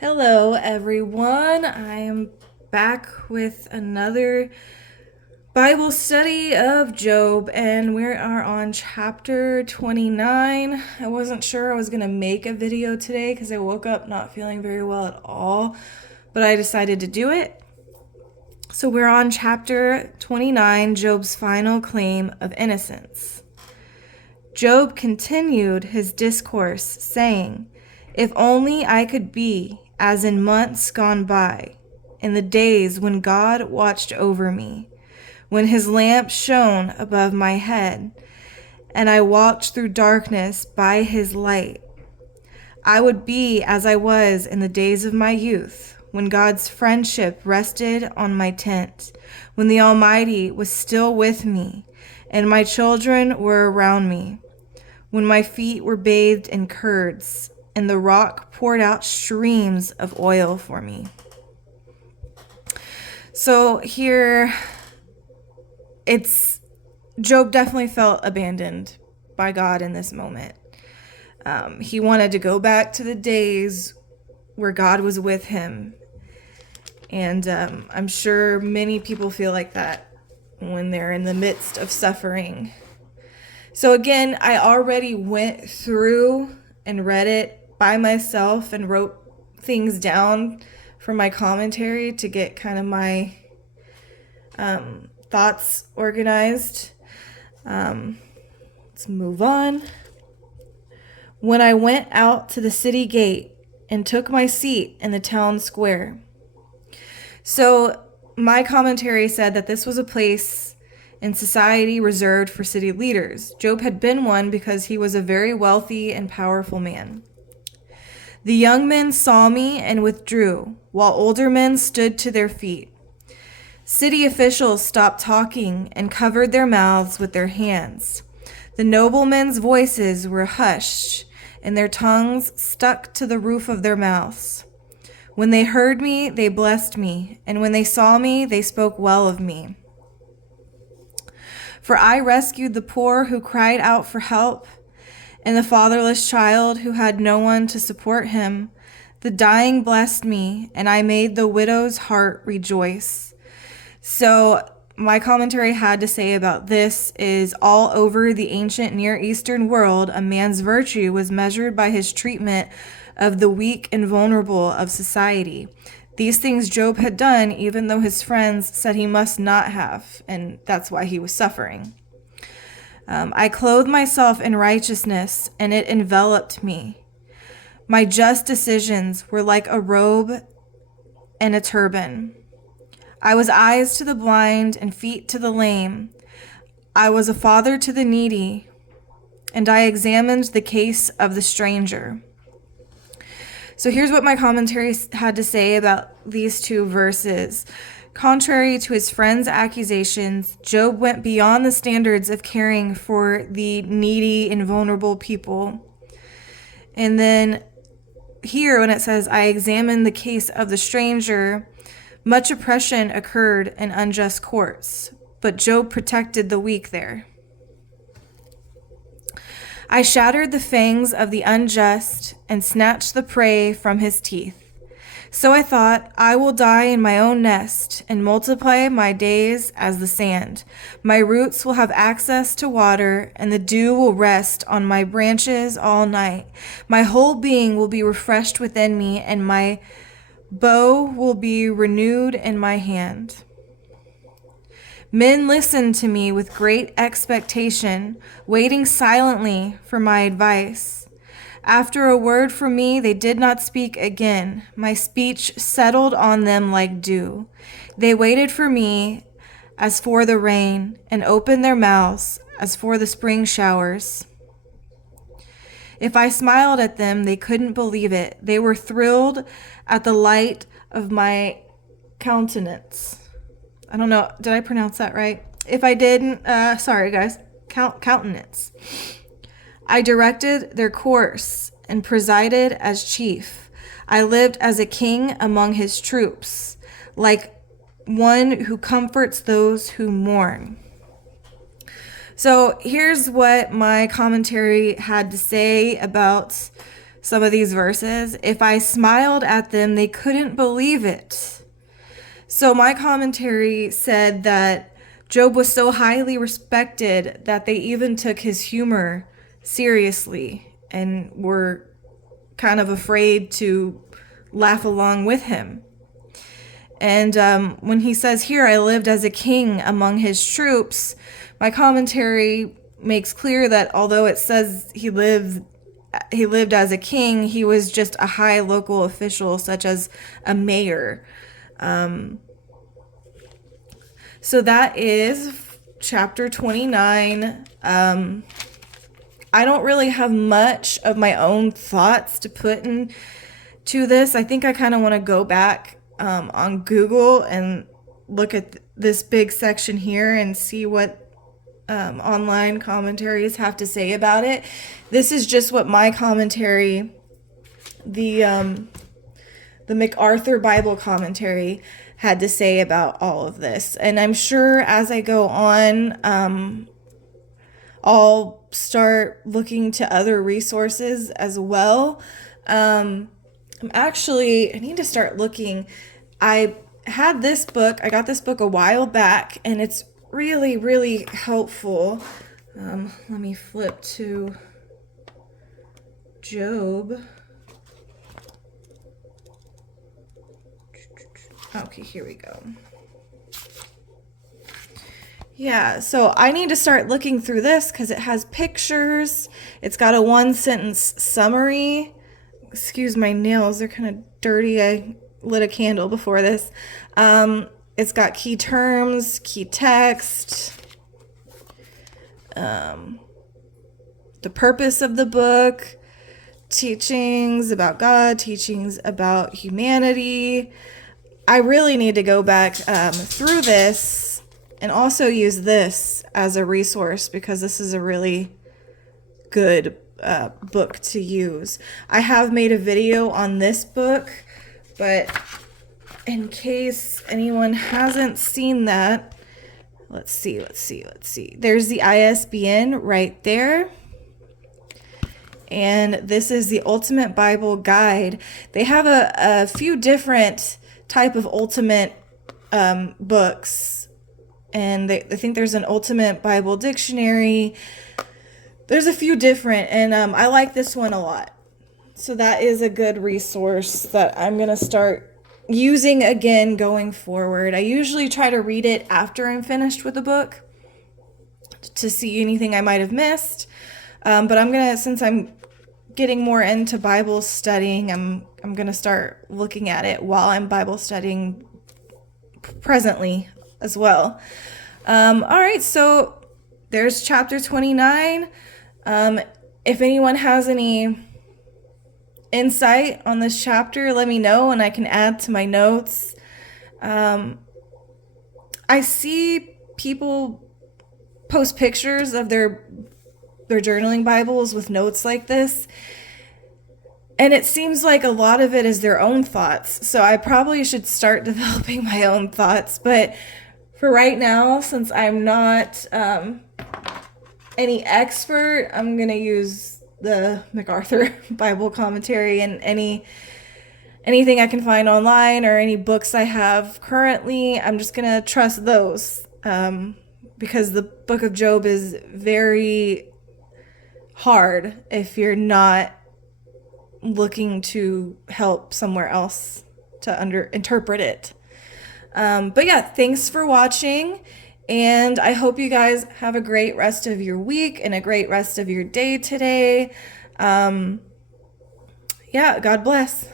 Hello, everyone. I am back with another Bible study of Job, and we are on chapter 29. I wasn't sure I was going to make a video today because I woke up not feeling very well at all, but I decided to do it. So we're on chapter 29, Job's final claim of innocence. Job continued his discourse, saying, "If only I could be as in months gone by, in the days when God watched over me, when his lamp shone above my head, and I walked through darkness by his light. I would be as I was in the days of my youth, when God's friendship rested on my tent, when the Almighty was still with me, and my children were around me, when my feet were bathed in curds, and the rock poured out streams of oil for me." So here, Job definitely felt abandoned by God in this moment. He wanted to go back to the days where God was with him. And I'm sure many people feel like that when they're in the midst of suffering. So again, I already went through and read it by myself and wrote things down for my commentary to get kind of my thoughts organized. Let's move on. "When I went out to the city gate and took my seat in the town square." So my commentary said that this was a place in society reserved for city leaders. Job had been one because he was a very wealthy and powerful man. "The young men saw me and withdrew, while older men stood to their feet. City officials stopped talking and covered their mouths with their hands. The noblemen's voices were hushed, and their tongues stuck to the roof of their mouths. When they heard me, they blessed me, and when they saw me, they spoke well of me. For I rescued the poor who cried out for help, and the fatherless child who had no one to support him. The dying blessed me, and I made the widow's heart rejoice." So my commentary had to say about this is all over the ancient Near Eastern world, a man's virtue was measured by his treatment of the weak and vulnerable of society. These things Job had done, even though his friends said he must not have, and that's why he was suffering. "I clothed myself in righteousness, and it enveloped me. My just decisions were like a robe and a turban. I was eyes to the blind and feet to the lame. I was a father to the needy, and I examined the case of the stranger." So here's what my commentary had to say about these two verses. Contrary to his friends' accusations, Job went beyond the standards of caring for the needy and vulnerable people. And then here, when it says, "I examined the case of the stranger," much oppression occurred in unjust courts, but Job protected the weak there. "I shattered the fangs of the unjust and snatched the prey from his teeth. So I thought, I will die in my own nest and multiply my days as the sand. My roots will have access to water, and the dew will rest on my branches all night. My whole being will be refreshed within me, and my bow will be renewed in my hand. Men listened to me with great expectation, waiting silently for my advice. After a word from me, they did not speak again. My speech settled on them like dew. They waited for me as for the rain, and opened their mouths as for the spring showers. If I smiled at them, they couldn't believe it. They were thrilled at the light of my countenance." I don't know, did I pronounce that right? If I didn't, sorry guys, countenance. "I directed their course and presided as chief. I lived as a king among his troops, like one who comforts those who mourn." So here's what my commentary had to say about some of these verses. If I smiled at them, they couldn't believe it. So my commentary said that Job was so highly respected that they even took his humor seriously and were kind of afraid to laugh along with him. And when he says here, I lived as a king among his troops, my commentary makes clear that although it says he lived as a king, he was just a high local official, such as a mayor. So that is chapter 29. I don't really have much of my own thoughts to put into this. I think I kind of want to go back on Google and look at this big section here and see what online commentaries have to say about it. This is just what my commentary, the MacArthur Bible commentary, had to say about all of this. And I'm sure as I go on, I'll start looking to other resources as well. I need to start looking. I got this book a while back, and it's really, really helpful. Let me flip to Job. Okay, here we go. Yeah, so I need to start looking through this because it has pictures. It's got a one-sentence summary. Excuse my nails, they're kind of dirty. I lit a candle before this. It's got key terms, key text, the purpose of the book, teachings about God, teachings about humanity. I really need to go back through this and also use this as a resource because this is a really good book to use. I have made a video on this book, but in case anyone hasn't seen that, let's see. There's the ISBN right there. And this is the Ultimate Bible Guide. They have a few different type of ultimate books, and I think there's an Ultimate Bible Dictionary. There's a few different, and I like this one a lot. So that is a good resource that I'm going to start using again going forward. I usually try to read it after I'm finished with the book to see anything I might have missed. But I'm going to, since I'm getting more into Bible studying, I'm going to start looking at it while I'm Bible studying presently as well. All right, so there's chapter 29. If anyone has any insight on this chapter, let me know and I can add to my notes. I see people post pictures of their journaling Bibles with notes like this, and it seems like a lot of it is their own thoughts. So I probably should start developing my own thoughts. But for right now, since I'm not any expert, I'm going to use the MacArthur Bible commentary and anything I can find online or any books I have currently. I'm just going to trust those because the book of Job is very hard if you're not looking to help somewhere else to interpret it. But yeah, thanks for watching, and I hope you guys have a great rest of your week and a great rest of your day today. Yeah, God bless.